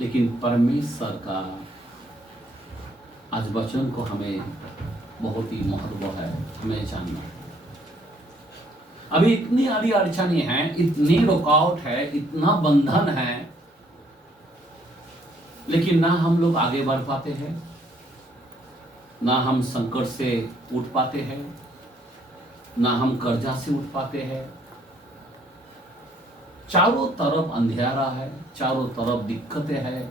लेकिन परमेश्वर का आज वचन को हमें बहुत ही महत्व है, हमें जानना है। अभी इतनी आड़ी अड़चने हैं, इतनी रुकावट है, इतना बंधन है, लेकिन ना हम लोग आगे बढ़ पाते हैं, ना हम संकट से उठ पाते हैं, ना हम कर्जा से उठ पाते हैं। चारों तरफ अंधेरा है, चारों तरफ दिक्कतें हैं।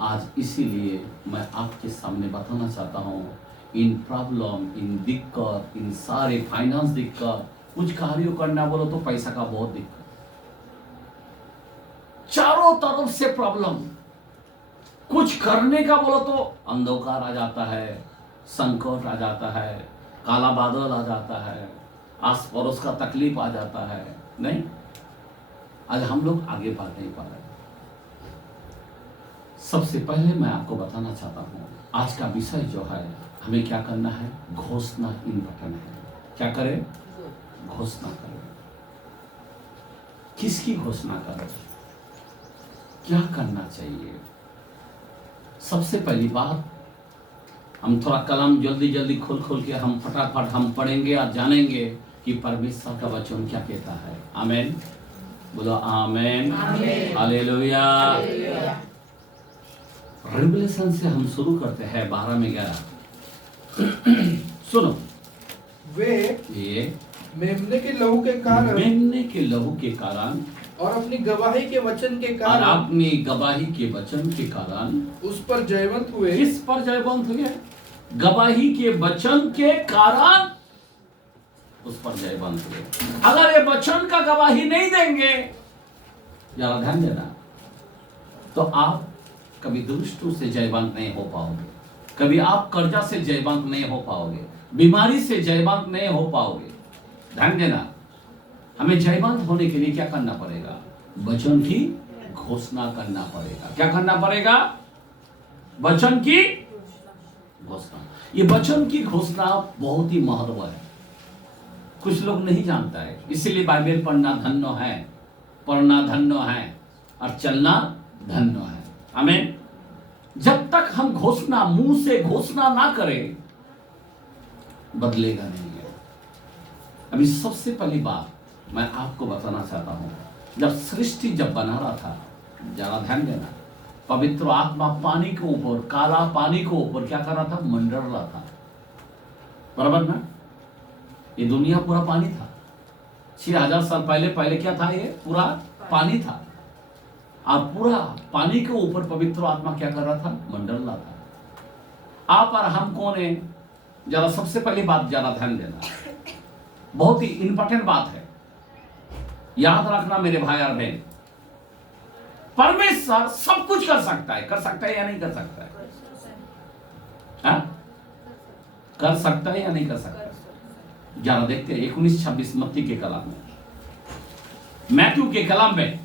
आज इसीलिए मैं आपके सामने बताना चाहता हूँ, इन प्रॉब्लम, इन दिक्कत, इन सारे फाइनेंस दिक्कत, कुछ कार्यों करना बोलो तो पैसा का बहुत दिक्कत, चारों तरफ से प्रॉब्लम। कुछ करने का बोलो तो अंधकार आ जाता है, संकट आ जाता है, काला बादल आ जाता है, आस पड़ोस का तकलीफ आ जाता है। नहीं, आज हम लोग आगे बढ़ नहीं पा रहे। सबसे पहले मैं आपको बताना चाहता हूँ, आज का विषय जो है, हमें क्या करना है? घोषणा इम्पोर्टेंट है। क्या करें? घोषणा करें। किसकी घोषणा करें? क्या करना चाहिए? सबसे पहली बात, हम थोड़ा कलम जल्दी जल्दी खोल के हम फटाफट हम पढ़ेंगे और जानेंगे कि परमेश्वर का वचन क्या कहता है। आमेन, बोलो आमेन, हालेलुया। रिवलेशन से हम शुरू करते हैं 12 में 11। सुनो, वे मेमने के लहू के कारण और अपनी गवाही के वचन के कारण उस पर जयवंत हुए। किस पर जयवंत हुए? गवाही के वचन के कारण उस पर जयवंत हुए। अगर ये वचन का गवाही नहीं देंगे, जरा ध्यान देना, तो आप कभी दुष्टों से जयवंत नहीं हो पाओगे, कभी आप कर्जा से जयवंत नहीं हो पाओगे, बीमारी से जयवंत नहीं हो पाओगे। ध्यान देना, हमें जयवंत होने के लिए क्या करना पड़ेगा? वचन की घोषणा करना पड़ेगा। क्या करना पड़ेगा? वचन की घोषणा। ये वचन की घोषणा बहुत ही महत्व है, कुछ लोग नहीं जानता है। इसीलिए बाइबल पढ़ना धन्य है, पढ़ना धन्य है और चलना धन्य है। आमीन। जब तक हम घोषणा, मुंह से घोषणा ना करें, बदलेगा नहीं है। अभी सबसे पहली बात मैं आपको बताना चाहता हूं, जब सृष्टि जब बना रहा था, जरा ध्यान देना, पवित्र आत्मा पानी के ऊपर, काला पानी के ऊपर क्या कर रहा था? मंडर रहा था, बराबर ना? ये दुनिया पूरा पानी था। 6000 साल पहले क्या था? ये पूरा पानी था, और पूरा पानी के ऊपर पवित्र आत्मा क्या कर रहा था? मंडल रहा था। आप और हम कौन है? जरा सबसे पहली बात जरा ध्यान देना, बहुत ही इंपॉर्टेंट बात है, याद रखना मेरे भाई और बहन। परमेश्वर सब कुछ कर सकता है या नहीं कर सकता है? हाँ? कर सकता है या नहीं कर सकता है? जरा देखते हैं 19:26 मत्ती के कलाम में, मैथ्यू के कलाम में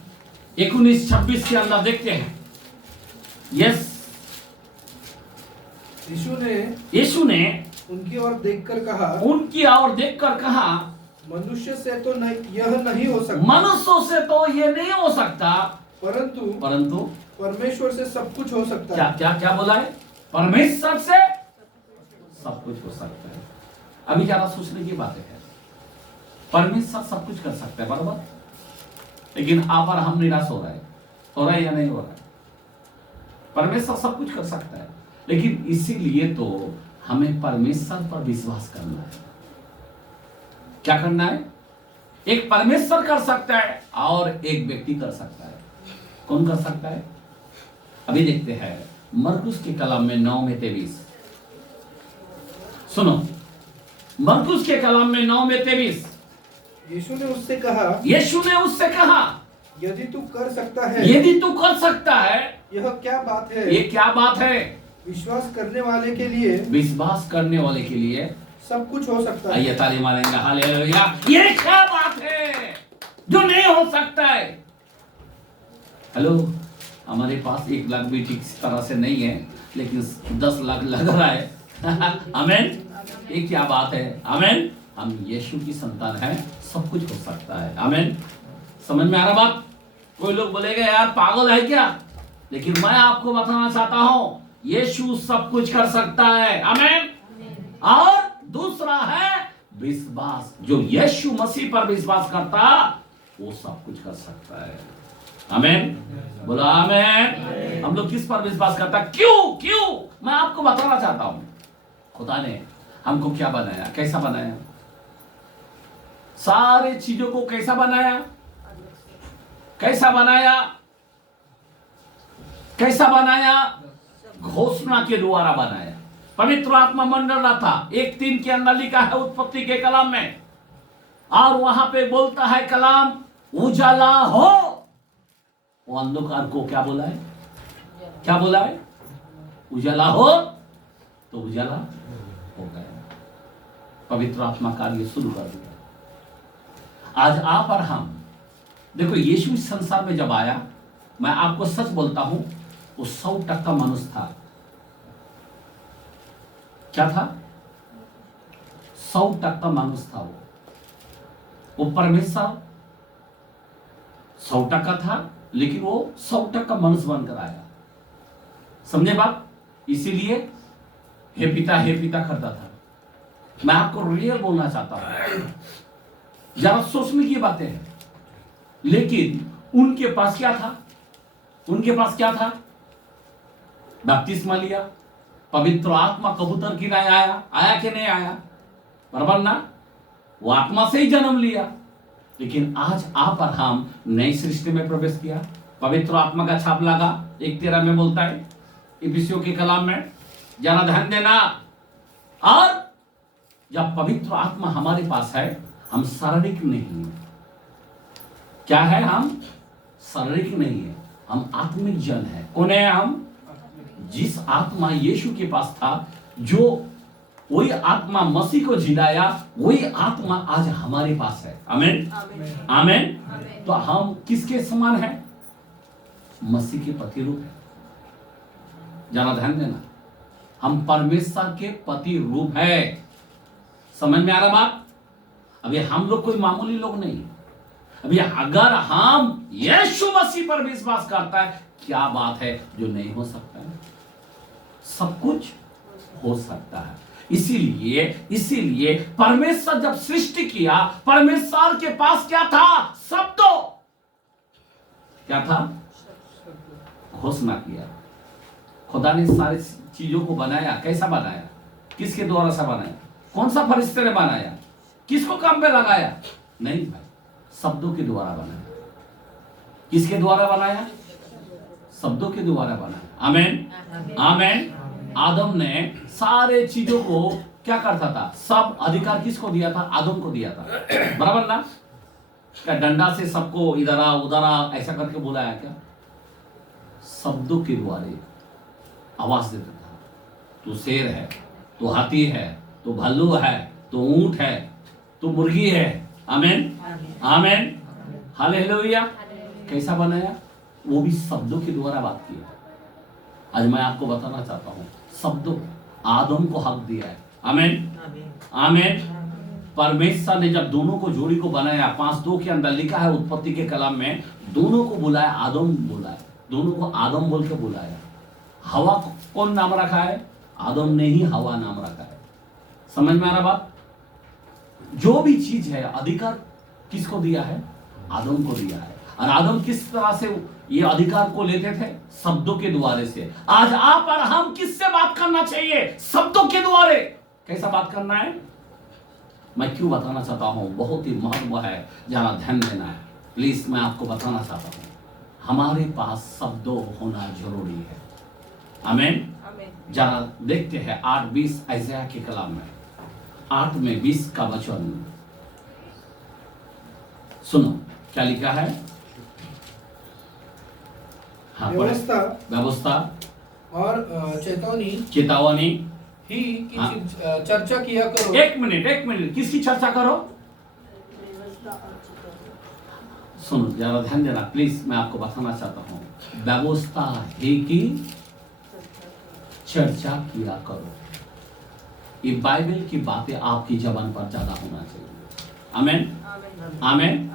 19:26 के अंदर देखते हैं। यस, यीशु ने उनकी ओर देखकर कहा, मनुष्य से तो यह नहीं हो सकता, मनुष्यों से तो यह नहीं हो सकता, परंतु परमेश्वर से सब कुछ हो सकता है। क्या बोला है? परमेश्वर से सब कुछ हो सकता है। अभी ज्यादा सोचने की बात है, परमेश्वर सब कुछ कर सकता है, बराबर, लेकिन आप और हम निराश हो रहा है या नहीं हो रहा है? परमेश्वर सब कुछ कर सकता है, लेकिन इसीलिए तो हमें परमेश्वर पर विश्वास करना है। क्या करना है? एक परमेश्वर कर सकता है और एक व्यक्ति कर सकता है। कौन कर सकता है? अभी देखते हैं मरकुस के कलाम में 9:23। सुनो, मरकुस के कलाम में 9:23, यीशु ने उससे कहा, यदि तू कर सकता है, यह क्या बात है? ये क्या बात है? विश्वास करने वाले के लिए सब कुछ हो सकता है। आइए ताली मारेंगे, हालेलुया। ये क्या बात है जो नहीं हो सकता है? हेलो, हमारे पास 1 लाख भी ठीक तरह से नहीं है, लेकिन 10 लाख लग रहा है। आमीन। ये क्या बात है? आमीन। हम यीशु की संतान हैं, सब कुछ हो सकता है। आमीन। समझ में आ रहा बात? कोई लोग बोलेगा यार पागल है क्या? लेकिन मैं आपको बताना चाहता हूं यीशु सब कुछ कर सकता है। आमीन। और दूसरा है विश्वास। जो यीशु मसीह पर विश्वास करता वो सब कुछ कर सकता है। आमीन। बोलो आमीन। हम लोग किस पर विश्वास करता? क्यों मैं आपको बताना चाहता हूं खुदा ने हमको क्या बनाया, कैसा बनाया, सारे चीजों को कैसा बनाया, कैसा बनाया, कैसा बनाया? घोषणा के द्वारा बनाया। पवित्र आत्मा मंडल रहा था। 1:3 के अंदर लिखा है उत्पत्ति के कलाम में, और वहां पे बोलता है कलाम उजाला हो। वो अंधकार को क्या बोला है? क्या बोला है? उजाला हो तो उजाला हो गया। पवित्र आत्मा कार्य शुरू कर दिया। आज आप और हम देखो, यीशु इस संसार में जब आया, मैं आपको सच बोलता हूं, वो 100% मनुष्य था। क्या था? 100% मनुष्य था। वो परमेश्वर 100% था, लेकिन वो 100% मनुष्य बनकर आया। समझे बात? इसीलिए हे पिता करता था। मैं आपको रियल बोलना चाहता हूं, जरा सोचने की बातें हैं। लेकिन उनके पास क्या था? उनके पास क्या था? बपतिस्मा लिया, पवित्र आत्मा कबूतर की नहीं आया कि नहीं आया? बराबर ना? वो आत्मा से ही जन्म लिया। लेकिन आज आप और हम नई सृष्टि में प्रवेश किया, पवित्र आत्मा का छाप लगा। 1:13 में बोलता है इफिसियों के कलाम में, जरा ध्यान देना। और जब पवित्र आत्मा हमारे पास है, हम शारीरिक नहीं है। क्या है? हम शारीरिक नहीं है, हम आत्मिक जन है। कौन है हम? जिस आत्मा यीशु के पास था, जो वही आत्मा मसीह को जिलाया, वही आत्मा आज हमारे पास है। आमीन आमीन। तो हम किसके समान है? मसीह के पति रूप है। जरा ध्यान देना, हम परमेश्वर के पति रूप है। समझ में आ रहा बात? अभी हम लोग कोई मामूली लोग नहीं। अभी अगर हम यीशु मसीह पर विश्वास करता है, क्या बात है जो नहीं हो सकता है? सब कुछ हो सकता है। इसीलिए परमेश्वर जब सृष्टि किया, परमेश्वर के पास क्या था? शब्दों। क्या था? घोषणा किया। खुदा ने सारी चीजों को बनाया। कैसा बनाया? किसके द्वारा से बनाया? कौन सा फरिश्ते ने बनाया? किसको काम पे लगाया? नहीं भाई, शब्दों के द्वारा बनाया। किसके द्वारा बनाया? शब्दों के द्वारा बनाया। आमीन आमीन। आदम ने सारे चीजों को क्या करता था? सब अधिकार किसको दिया था? आदम को दिया था। बराबर ना? क्या डंडा से सबको इधर उधर ऐसा करके बुलाया? क्या शब्दों के द्वारा आवाज देता था। तू शेर है, तू हाथी है, तू भालू है, तू ऊंट है, तू मुर्गी है। आमीन आमीन हालेलुया। कैसा बनाया? वो भी शब्दों के द्वारा बात किया। आज मैं आपको बताना चाहता हूं, शब्दों आदम को हक दिया है। आमीन आमीन। परमेश्वर ने जब दोनों को जोड़ी को बनाया, 5:2 के अंदर लिखा है उत्पत्ति के कलाम में, दोनों को बुलाया, आदम बुलाया, दोनों को आदम बोल के बुलाया। हवा को कौन नाम रखा है? आदम ने ही हवा नाम रखा है। समझ में आ रहा बात? जो भी चीज है अधिकार किसको दिया है? आदम को दिया है। और आदम किस तरह से ये अधिकार को लेते थे? शब्दों के द्वारे से। आज आप और हम किससे बात करना चाहिए? शब्दों के द्वारे। कैसा बात करना है? मैं क्यों बताना चाहता हूं, बहुत ही महत्व है, जरा ध्यान देना है प्लीज। मैं आपको बताना चाहता हूं, हमारे पास शब्दों होना जरूरी है। आमीन। जरा देखते हैं 8:20 यशायाह के कलाम में, 8:20 का वचन सुनो, क्या लिखा है? हाँ, व्यवस्था और चेतावनी ही की चर्चा किया करो। एक मिनट, किसकी चर्चा करो? सुनो, जरा ध्यान देना प्लीज। मैं आपको बताना चाहता हूँ, व्यवस्था ही की चर्चा किया करो। ये बाइबल की बातें आपकी जबान पर ज्यादा होना चाहिए। आमीन आमीन।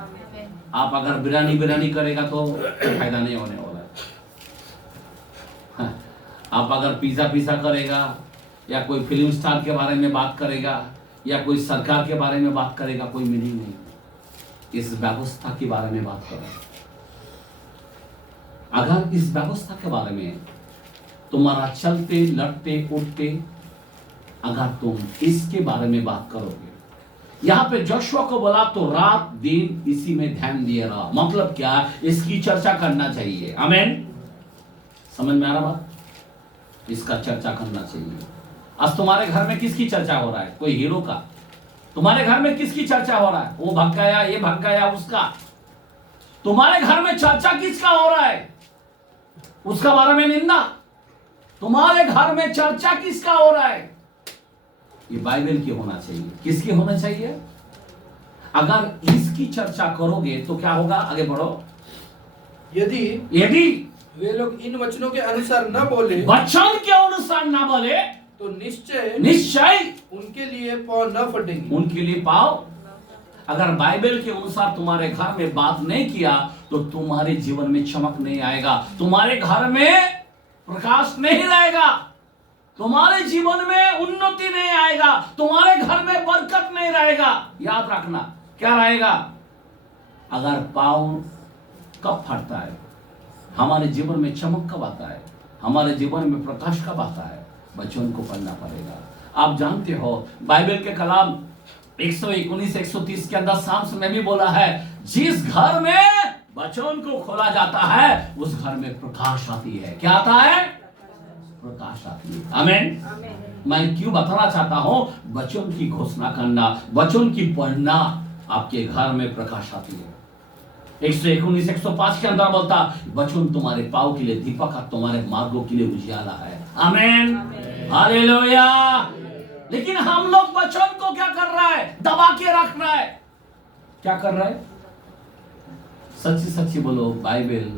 आप अगर बिरानी करेगा तो फायदा नहीं होने वाला है। आप अगर पिज़्ज़ा करेगा या कोई फिल्म स्टार के बारे में बात करेगा या कोई सरकार के बारे में बात करेगा, कोई मीनिंग नहीं। इस व्यवस्था के बारे में बात करो। अगर इस व्यवस्था के बारे में तुम्हारा चलते लड़ते उठते, अगर तुम इसके बारे में बात करोगे, यहां पे जोशुआ को बोला तो रात दिन इसी में ध्यान दिए रहा। मतलब क्या, इसकी चर्चा करना चाहिए। आमीन, समझ में आ रहा बात? इसका चर्चा करना चाहिए। आज तुम्हारे घर में किसकी चर्चा हो रहा है? कोई हीरो का? तुम्हारे घर में किसकी चर्चा हो रहा है? वो भग गया, ये भग गया, उसका। तुम्हारे घर में चर्चा किसका हो रहा है? उसका बारे में निंदा। तुम्हारे घर में चर्चा किसका हो रहा है? ये बाइबल की होना चाहिए। किसकी होना चाहिए? अगर इसकी चर्चा करोगे तो क्या होगा? आगे बढ़ो। यदि वे लोग इन वचनों के अनुसार न बोले, वचन के अनुसार न बोले, तो निश्चय उनके लिए पाँव न फटेंगे। उनके लिए पाँव, अगर बाइबल के अनुसार तुम्हारे घर में बात नहीं किया तो तुम्हारे जीवन में चमक नहीं आएगा, तुम्हारे घर में प्रकाश नहीं रहेगा, तुम्हारे जीवन में उन्नति नहीं आएगा, तुम्हारे घर में बरकत नहीं रहेगा। याद रखना, क्या रहेगा? अगर पाँव कब फटता है? हमारे जीवन में चमक कब आता है? हमारे जीवन में प्रकाश कब आता है? वचन को पढ़ना पड़ेगा। आप जानते हो बाइबल के कलाम 119 130 के अंदर साम्स में भी बोला है, जिस घर में वचन को खोला जाता है उस घर में प्रकाश आती है। क्या आता है? प्रकाश आती है। आमीन। मैं क्यों बताना चाहता हूं? वचन की घोषणा करना, वचन की पढ़ना, आपके घर में प्रकाश आती है। 119 105 के अंदर बोलता, वचन तुम्हारे पाँव के लिए दीपक और तुम्हारे मार्गों के लिए उजियाला है। आमीन, हालेलुया। लेकिन हम लोग वचन को क्या कर रहा है? दबा के रख रहा है। क्या कर रहा है? सच्ची सच्ची बोलो, बाइबल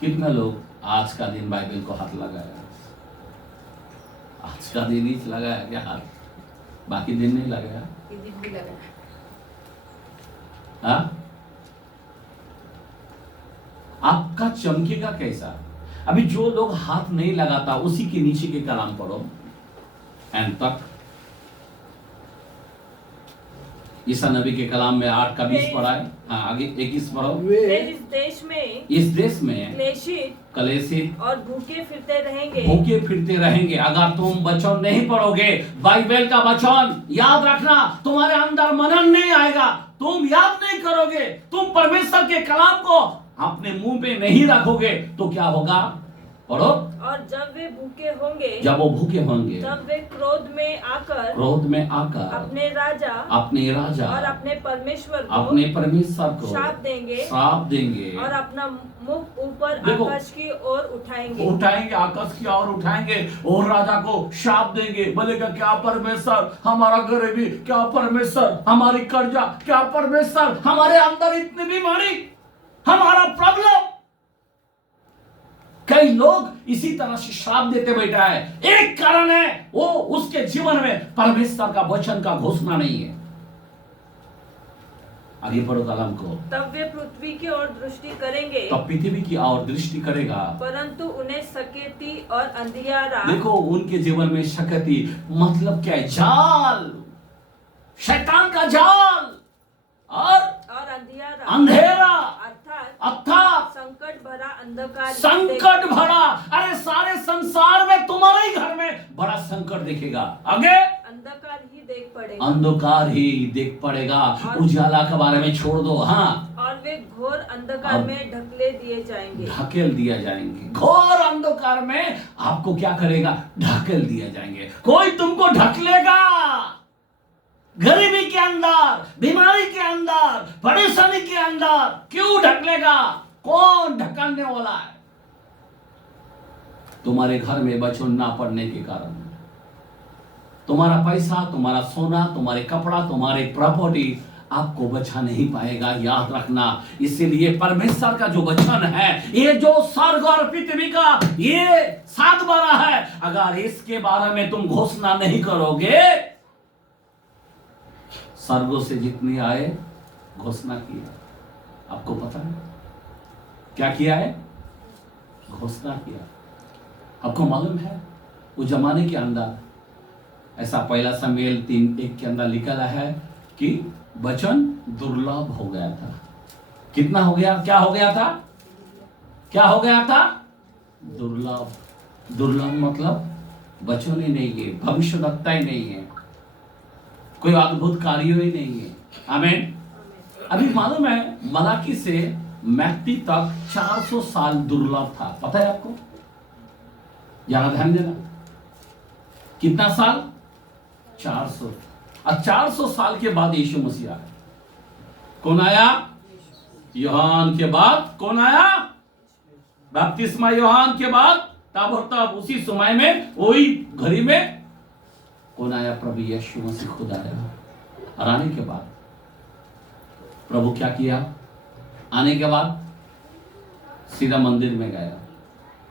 कितने लोग आज का दिन बाइबल को हाथ लगाया? आज का दिन ही लगाया क्या हाथ? बाकी दिन नहीं लगाया? हाँ? आपका चमकेगा कैसा? अभी जो लोग हाथ नहीं लगाता उसी के नीचे के कलाम पढ़ो, एंड तक ईसा नबी के कलाम में 8 का 20 पढ़ा है। हाँ, आगे 21 पढ़ो। इस देश में क्लेशित और भूखे फिरते रहेंगे। अगर तुम वचन नहीं पढ़ोगे, बाइबल का वचन याद रखना, तुम्हारे अंदर मनन नहीं आएगा, तुम याद नहीं करोगे, तुम परमेश्वर के कलाम को अपने मुंह पे नहीं रखोगे तो क्या होगा? पढ़ो। और जब वे भूखे होंगे, तब वे क्रोध में आकर अपने राजा और अपने परमेश्वर को श्राप देंगे और अपना मुख ऊपर आकाश की ओर उठाएंगे, आकाश की ओर उठाएंगे और राजा को श्राप देंगे। बोलेगा, क्या परमेश्वर हमारा गरीबी, क्या परमेश्वर हमारी कर्जा, क्या परमेश्वर हमारे अंदर इतनी बीमारी, हमारा प्रॉब्लम। कई लोग इसी तरह से श्राप देते बैठा है। एक कारण है, वो उसके जीवन में परमेश्वर का वचन का घोषणा नहीं है। आगे पढ़ो कलाम को। तब वे पृथ्वी की ओर दृष्टि करेंगे, तब पृथ्वी की ओर दृष्टि करेगा, परंतु उन्हें सकेती और अंधियारा। देखो, उनके जीवन में शक्ति मतलब क्या है? जाल, शैतान का जाल और अंधेरा अर्थात संकट भरा। अरे सारे संसार में तुम्हारे ही घर में बड़ा संकट दिखेगा। आगे अंधकार ही देख पड़ेगा। उजाला के बारे में छोड़ दो। हाँ, और वे घोर अंधकार में ढकेल दिया जाएंगे। घोर अंधकार में आपको क्या करेगा? ढकेल दिया जाएंगे। कोई तुमको ढकलेगा, गरीबी के अंदर, बीमारी के अंदर, परेशानी के अंदर। क्यों ढकलेगा? कौन ढकलने वाला है? तुम्हारे घर में वचन ना पढ़ने के कारण तुम्हारा पैसा, तुम्हारा सोना, तुम्हारे कपड़ा, तुम्हारे प्रॉपर्टी आपको बचा नहीं पाएगा। याद रखना। इसीलिए परमेश्वर का जो वचन है, ये जो स्वर्ग और पृथ्वी का ये 7 बारा है, अगर इसके बारे में तुम घोषणा नहीं करोगे, स्वर्गों से जितनी आए घोषणा किया। आपको पता है क्या किया है? घोषणा किया। आपको मालूम है उस जमाने के अंदर ऐसा पहला शमूएल 3:1 के अंदर लिखा है कि वचन दुर्लभ हो गया था। कितना हो गया, क्या हो गया था, क्या हो गया था? दुर्लभ। दुर्लभ मतलब वचन ही नहीं है, भविष्यवक्ता ही नहीं है, कोई अद्भुत कार्य ही नहीं है। आमीन। अभी मालूम है मलाकी से मैत्ती तक 400 साल दुर्लभ था, पता है आपको? जरा ध्यान देना, कितना साल? 400। और 400 साल के बाद यीशु मसीह आया। कौन आया? यूहन्ना के बाद कौन आया? बपतिस्मा यूहन्ना के बाद ताबड़तोड़ उसी समय में वही घड़ी में कौन आया? प्रभु यीशु मसीह खुद आया। और आने के बाद प्रभु क्या किया? आने के बाद सीधा मंदिर में गया।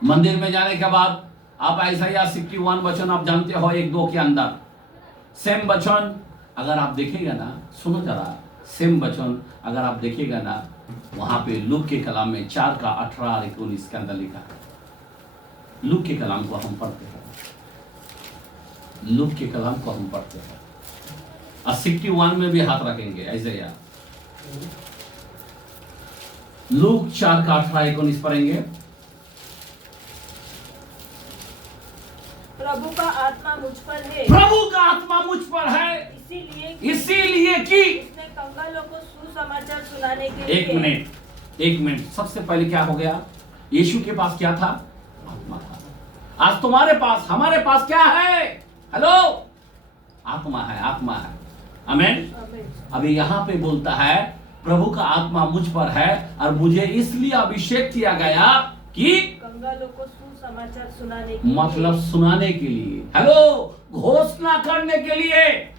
मंदिर में जाने के बाद आप यशायाह 61 वचन आप जानते हो 1-2 के अंदर सेम वचन अगर आप देखेगा ना, सुनो जरा, सेम वचन अगर आप देखेगा ना, वहां पे लूक के कलाम में 4:18 और 19 के अंदर लिखा है। लूक के कलाम को हम पढ़ते हैं, लूक के कलाम को हम पढ़ते हैं और 61 में भी हाथ रखेंगे। यशायाह लूक 4:18-19 पढ़ेंगे। प्रभु का आत्मा मुझ पर है, प्रभु का आत्मा मुझ पर है, इसीलिए कि उसने कंगालों को सुसमाचार सुनाने के लिए। एक मिनट, सबसे पहले क्या हो गया? यीशु के पास क्या था? आत्मा था। आज तुम्हारे पास, हमारे पास क्या है? हेलो, आत्मा है, आत्मा है। आमीन। अभी यहाँ पे बोलता है प्रभु का आत्मा मुझ पर है और मुझे इसलिए अभिषेक किया गया कि कंगालों को सुसमाचार सुनाने के मतलब लिए। सुनाने के लिए, हेलो, घोषणा करने के लिए।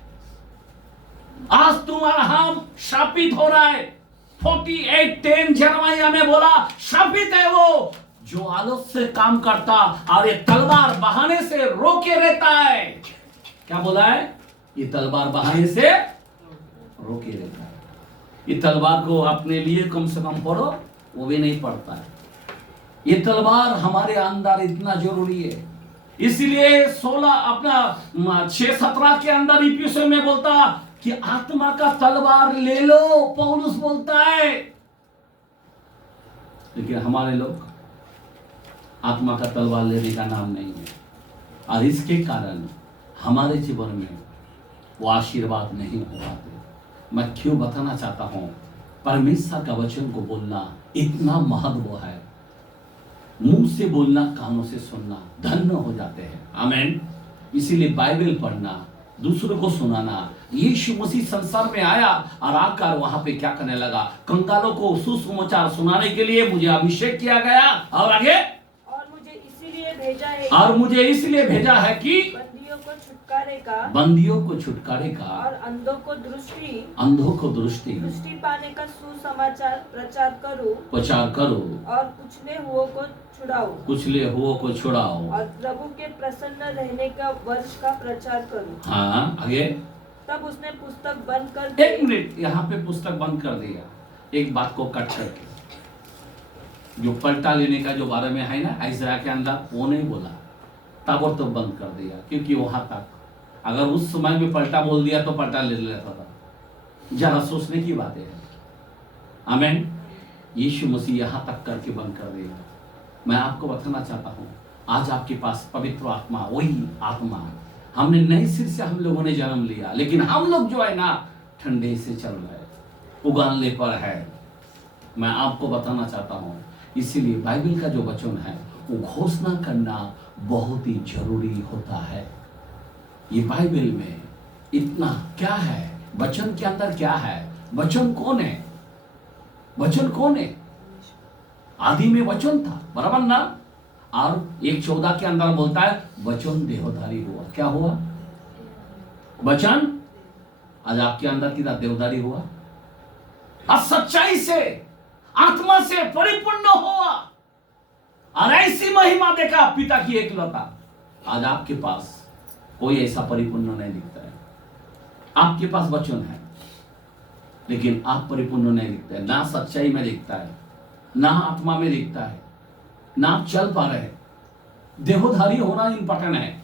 आज तुम्हारा हम शापित हो रहा है। 48:10 यिर्मयाह में बोला शापित है वो जो आलस से काम करता और ये तलवार बहाने से रोके रहता है। क्या बोला है? ये तलवार बहाने से रोके रहता है। ये तलवार को अपने लिए कम से कम पढ़ो, वो भी नहीं पढ़ता है। ये तलवार हमारे अंदर इतना जरूरी है, इसलिए 6:17 के अंदर इफिसियों में बोलता कि आत्मा का तलवार ले लो, पौलुस बोलता है। लेकिन हमारे लोग आत्मा का तलवार लेने का नाम नहीं है और इसके कारण हमारे जीवन में वो आशीर्वाद नहीं हो पाते। मैं क्यों बताना चाहता हूं, परमेश्वर का वचन को बोलना इतना महत्व है। मुंह से बोलना, कानों से सुनना, धन्य हो जाते हैं। आमीन। इसीलिए बाइबल पढ़ना, दूसरों को सुनाना। यीशु मसीह संसार में आया और आकर वहां पे क्या करने लगा? कंगालों को सुसमाचार सुनाने के लिए मुझे अभिषेक किया गया। और आगे, और मुझे इसीलिए भेजा है कि बंदियों को छुटकारे का और अंधों को दृष्टि पाने का सुसमाचार प्रचार करूं और कुचले हुओं को छुड़ाओ और प्रभु के प्रसन्न रहने का वर्ष का प्रचार करूं। हाँ, आगे। तब उसने पुस्तक बंद कर दी। एक मिनट, यहाँ पे पुस्तक बंद कर दिया। एक बात को कट करके जो पलटा लेने का जो बारे में है ना यशायाह के अंदर, वो नहीं बोला, ताबड़तोड़ बंद कर दिया। क्योंकि वहां तक अगर उस समय में पलटा बोल दिया तो पलटा ले लेता था। जरा सोचने की बात है। आमीन। यीशु मसीह यहां तक करके बंद कर दिया। मैं आपको बताना चाहता हूं, आज आपके पास पवित्र आत्मा, वही आत्मा है। हमने नए सिर से हम लोगों ने जन्म लिया, लेकिन हम लोग जो है ना ठंडे से चल रहे, उगालने पर है। मैं आपको बताना चाहता हूं, इसीलिए बाइबल का जो वचन है वो घोषणा करना बहुत ही जरूरी होता है। ये बाइबल में इतना क्या है, वचन के अंदर क्या है? वचन कौन है? वचन कौन है? आदि में वचन था, बराबर ना? और 1:14 के अंदर बोलता है वचन देहधारी हुआ। क्या हुआ? वचन आज आपके अंदर कितना देहधारी हुआ और सच्चाई से, आत्मा से परिपूर्ण हुआ और ऐसी महिमा देखा पिता की एकलौता। आज आपके पास कोई ऐसा परिपूर्ण नहीं दिखता है। आपके पास वचन है लेकिन आप परिपूर्ण नहीं दिखते हैं। ना सच्चाई में दिखता है, ना आत्मा में दिखता है, ना आप चल पा रहे हैं। देहोधारी होना इंपॉर्टेंट है।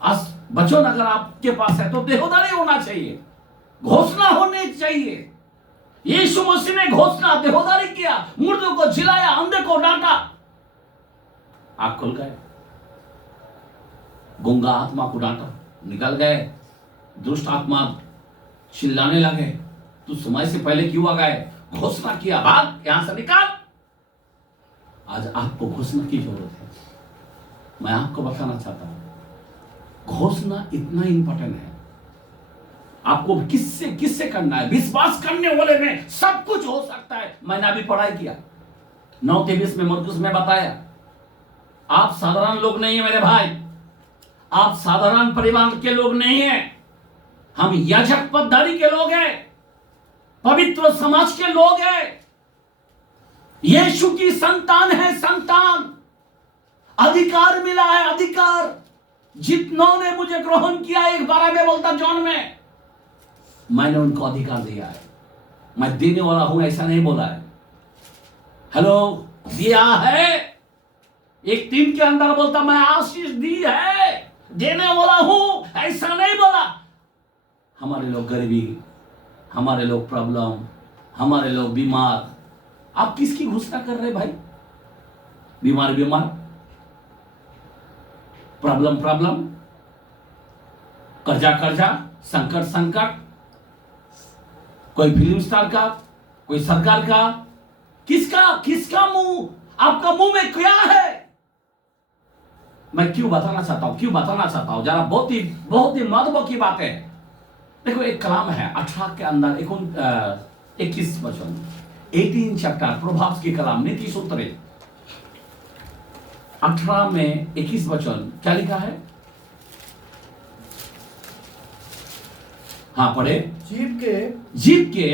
आज वचन अगर आपके पास है तो देहोधारी होना चाहिए, घोषणा होनी चाहिए। यीशु मसीह ने घोषणा देहोधारी किया, मुर्दों को जिलाया, अंधे को डांटा, आंख खुल गए, गूंगा आत्मा को डांटा, निकल गए, दुष्ट आत्मा चिल्लाने लगे, तू समय से पहले क्यों आ गए? घोषणा किया, भाग यहां से निकाल। आज आपको घोषणा की जरूरत है। मैं आपको बताना चाहता हूं, घोषणा इतना इंपॉर्टेंट है। आपको किससे करना है? विश्वास करने वाले में सब कुछ हो सकता है। मैंने अभी पढ़ाई किया 9:23 में मरकुस में बताया, आप साधारण लोग नहीं है मेरे भाई, आप साधारण परिवार के लोग नहीं हैं, हम याजक पदधारी के लोग हैं, पवित्र समाज के लोग हैं, यीशु की संतान है, संतान। अधिकार मिला है, अधिकार। जितनों ने मुझे ग्रहण किया, 1:12 में बोलता जॉन में, मैंने उनको अधिकार दिया है। मैं देने वाला हूं ऐसा नहीं बोला है, हेलो, दिया है। 1:3 के अंदर बोलता मैं आशीष दी है, देने वाला हूं ऐसा नहीं बोला। हमारे लोग गरीबी, हमारे लोग प्रॉब्लम, हमारे लोग बीमार, आप किसकी घोषणा कर रहे भाई? बीमार, प्रॉब्लम, कर्जा, संकट, कोई फिल्म स्टार का, कोई सरकार का, किसका मुंह? आपका मुंह में क्या है? मैं क्यों बताना चाहता हूं जरा, बहुत ही महत्व की बात है। देखो, एक कलाम है 18 के अंदर 21 वचन, 18 चैप्टर प्रोवर्ब्स की कलाम, नीति सूत्र 18 में 21 वचन क्या लिखा है? हाँ पढ़े। जीव के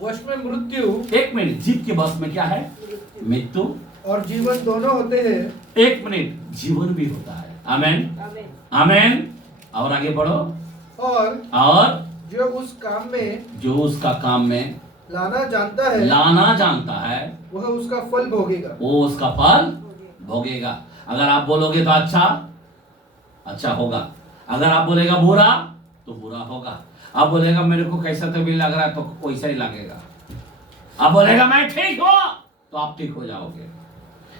वश में मृत्यु, एक मिनट, जीव के वश में क्या है? मृत्यु और जीवन दोनों होते हैं। एक मिनट, जीवन भी होता है। आमेन। और आगे बढ़ो। और जो उसका काम में लाना जानता है वह उसका फल भोगेगा। वो उसका फल भोगेगा। अगर आप बोलोगे तो अच्छा होगा, अगर आप बोलेगा बुरा तो बुरा होगा। आप बोलेगा मेरे को कैसा तो भी लग रहा है तो वैसा ही लगेगा। आप बोलेगा मैं ठीक हूं तो आप ठीक हो जाओगे।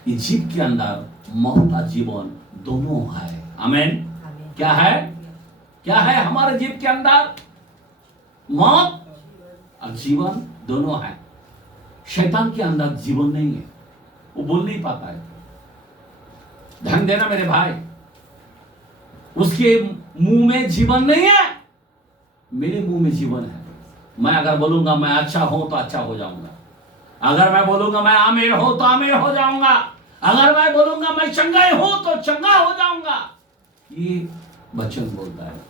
ये जीव के अंदर मौत और जीवन दोनों है। आमीन। क्या है हमारे जीव के अंदर? मौत और जीवन दोनों है। शैतान के अंदर जीवन नहीं है, वो बोल नहीं पाता है। ध्यान देना मेरे भाई, उसके मुंह में जीवन नहीं है, मेरे मुंह में जीवन है। मैं अगर बोलूंगा मैं अच्छा हूं तो अच्छा हो जाऊंगा, अगर मैं बोलूंगा मैं आमिर हूं तो आमिर हो जाऊंगा, अगर मैं बोलूंगा मैं चंगा हूं तो चंगा हो जाऊंगा। ये वचन बोलता है।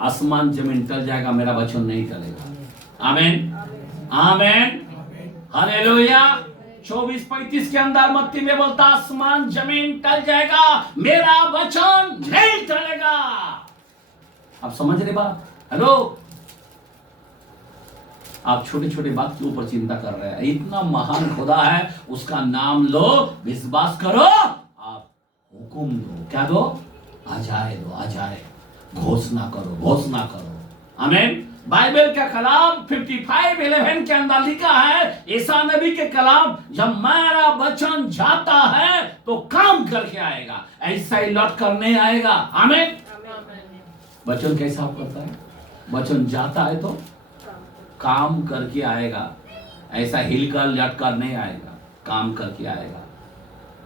आसमान जमीन टल जाएगा, मेरा वचन नहीं टलेगा। आमीन, आमीन, हालेलुया। 24:35 के अंदर मत्ती में बोलता आसमान जमीन टल जाएगा, मेरा वचन नहीं टलेगा। आप समझ रहे बात? हेलो, आप छोटे छोटे बात के ऊपर चिंता कर रहे हैं। इतना महान खुदा है, उसका नाम लो, विश्वास करो, आप हुकुम दो, क्या दो? आ जाए, घोषणा करो। आमीन। बाइबल का कलाम 55:11 के अंदर लिखा है, ईसा नबी के कलाम, जब मेरा वचन जाता है तो काम करके आएगा, ऐसा ही लौट कर नहीं आएगा। आमीन। वचन कैसा करता है? वचन जाता है तो काम करके आएगा, ऐसा हिलकर लटकर नहीं आएगा, काम करके आएगा।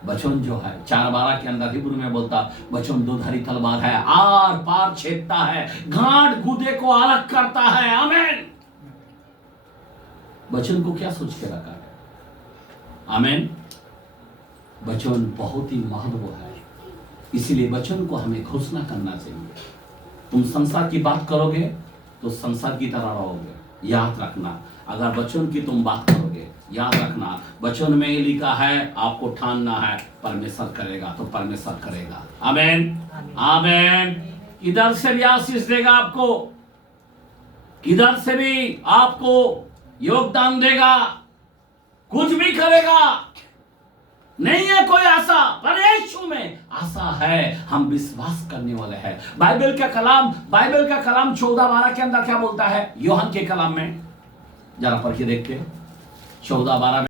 वचन जो है 4:12 के अंदर हिब्रू में बोलता, वचन दोधारी तलवार है, आर पार छेदता है, गांठ गूदे को अलग करता है। आमीन। वचन को क्या सोच के रखा है? आमीन। वचन बहुत ही महत्व है, इसीलिए वचन को हमें घोषणा करना चाहिए। तुम संसार की बात करोगे तो संसार की तरह रहोगे। याद रखना, अगर वचन की तुम बात करोगे, याद रखना, वचन में लिखा है आपको ठानना है, परमेश्वर करेगा तो परमेश्वर करेगा। आमीन, आमीन। इधर से भी आशीष देगा आपको, किधर से भी आपको योगदान देगा, कुछ भी करेगा। नहीं है कोई आशा, पर यीशु में है, हम विश्वास करने वाले हैं। बाइबल का कलाम 14:12 के अंदर क्या बोलता है? यूहन्ना के कलाम में जरा पढ़ के देखते हैं 14:12 में।